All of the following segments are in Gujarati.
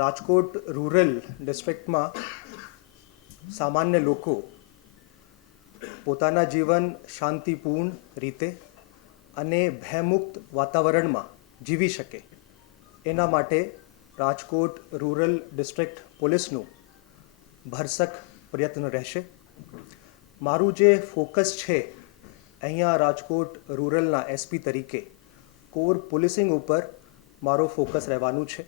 રાજકોટ રૂરલ ડિસ્ટ્રિક્ટમાં સામાન્ય લોકો પોતાના જીવન શાંતિપૂર્ણ રીતે અને ભયમુક્ત વાતાવરણમાં જીવી શકે એના માટે રાજકોટ રૂરલ ડિસ્ટ્રિક્ટ પોલીસનું ભરસક પ્રયત્ન રહેશે. મારું જે ફોકસ છે અહીંયા રાજકોટ રૂરલના એસપી તરીકે કોર પોલીસિંગ ઉપર મારો ફોકસ રહેવાનું છે.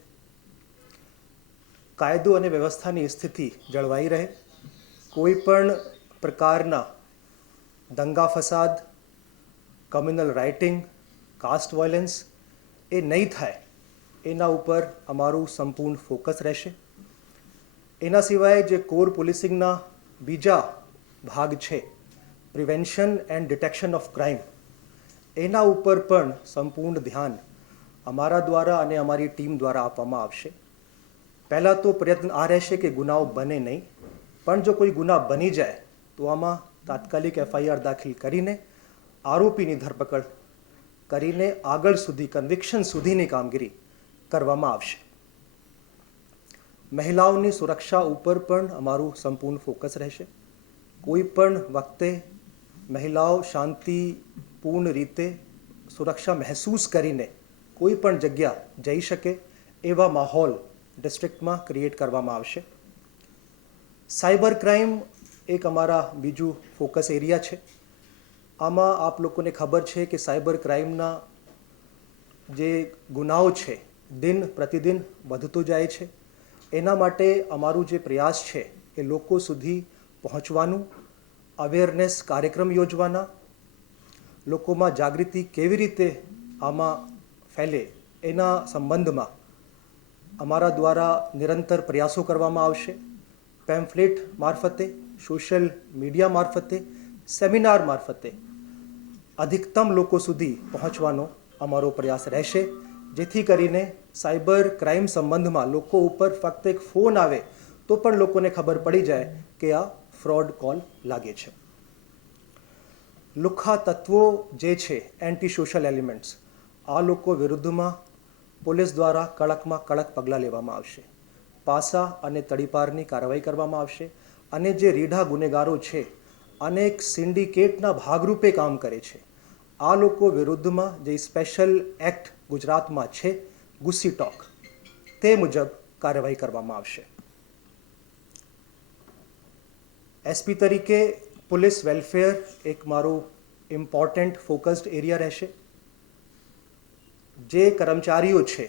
કાયદો અને વ્યવસ્થાની સ્થિતિ જળવાઈ રહે, કોઈ પણ પ્રકારના દંગા ફસાદ, કમ્યુનલ રાઇટિંગ, કાસ્ટ વાયલન્સ એ નહીં થાય એના ઉપર અમારું સંપૂર્ણ ફોકસ રહેશે. એના સિવાય જે કોર પોલીસિંગના બીજા ભાગ છે prevention and detection of crime, એના ઉપર પણ સંપૂર્ણ ધ્યાન અમારા દ્વારા અને અમારી ટીમ દ્વારા આપવામાં આવશે. પહેલાં તો પ્રયત્ન આ રહેશે કે ગુનાઓ બને નહીં, પણ જો કોઈ ગુના બની જાય તો આમાં તાત્કાલિક એફઆઈઆર દાખલ કરીને આરોપીની ધરપકડ કરીને આગળ સુધી કન્વિક્શન સુધીની કામગીરી કરવામાં આવશે. મહિલાઓની સુરક્ષા ઉપર પણ અમારું સંપૂર્ણ ફોકસ રહેશે. કોઈ પણ વખતે મહિલાઓ શાંતિપૂર્ણ રીતે સુરક્ષા મહેસૂસ કરીને કોઈ પણ જગ્યા જઈ શકે એવા માહોલ ડિસ્ટ્રિક્ટમાં ક્રિએટ કરવામાં આવશે. સાયબર ક્રાઇમ એક અમારા બીજું ફોકસ એરિયા છે. આમાં આપ લોકોને ખબર છે કે સાયબર ક્રાઇમના જે ગુનાઓ છે દિન પ્રતિદિન વધતો જાય છે. એના માટે અમારું જે પ્રયાસ છે એ લોકો સુધી પહોંચવાનું, અવેરનેસ કાર્યક્રમ યોજવાના, લોકોમાં જાગૃતિ કેવી રીતે આમાં ફેલે એના સંબંધમાં અમારા દ્વારા નિરંતર પ્રયાસો કરવામાં આવશે. પેમ્ફલેટ મારફતે, સોશિયલ મીડિયા મારફતે, સેમિનાર મારફતે અધિકતમ લોકો સુધી પહોંચવાનો અમારો પ્રયાસ રહેશે, જેથી કરીને સાયબર ક્રાઇમ સંબંધમાં લોકો ઉપર ફક્ત એક ફોન આવે તો પણ લોકોને ખબર પડી જાય કે આ ફ્રોડ કોલ લાગે છે. લુખ્ખા તત્વો જે છે એન્ટી સોશિયલ એલિમેન્ટ્સ, આ લોકો વિરુદ્ધમાં પોલીસ દ્વારા કડકમાં કડક પગલાં લેવામાં આવશે. પાસા અને તડીપારની કાર્યવાહી કરવામાં આવશે. અને જે રીઢા ગુનેગારો છે, અનેક સિન્ડિકેટના ભાગરૂપે કામ કરે છે, આ લોકો વિરુદ્ધમાં જે સ્પેશિયલ એક્ટ ગુજરાતમાં છે ગુસ્સી ટોક, તે મુજબ કાર્યવાહી કરવામાં આવશે. એસપી તરીકે પોલીસ વેલફેર એક મારું ઇમ્પોર્ટન્ટ ફોકસ્ડ એરિયા રહેશે. જે કર્મચારીઓ છે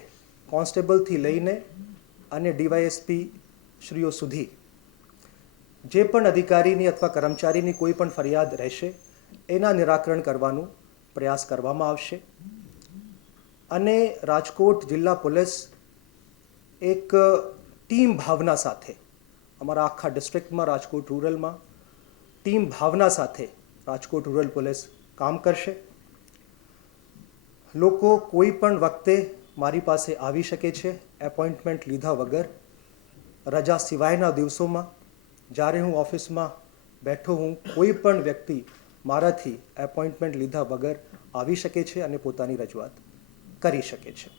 કોન્સ્ટેબલથી લઈને અને ડીવાયએસપી શ્રીઓ સુધી જે પણ અધિકારીની અથવા કર્મચારીની કોઈ પણ ફરિયાદ રહેશે એના નિરાકરણ કરવાનું પ્રયાસ કરવામાં આવશે. અને રાજકોટ જિલ્લા પોલીસ એક ટીમ ભાવના સાથે અમારા આખા ડિસ્ટ્રિક્ટમાં રાજકોટ રૂરલમાં ટીમ ભાવના સાથે રાજકોટ રૂરલ પોલીસ કામ કરશે. લોકો કોઈ પણ વખતે મારી પાસે આવી શકે છે એપોઇન્ટમેન્ટ લીધા વગર, રજા સિવાયના દિવસોમાં. જ્યારે હું ઓફિસમાં બેઠો હું, કોઈ પણ વ્યક્તિ મારાથી એપોઇન્ટમેન્ટ લીધા વગર આવી શકે છે અને પોતાની રજૂઆત કરી શકે છે.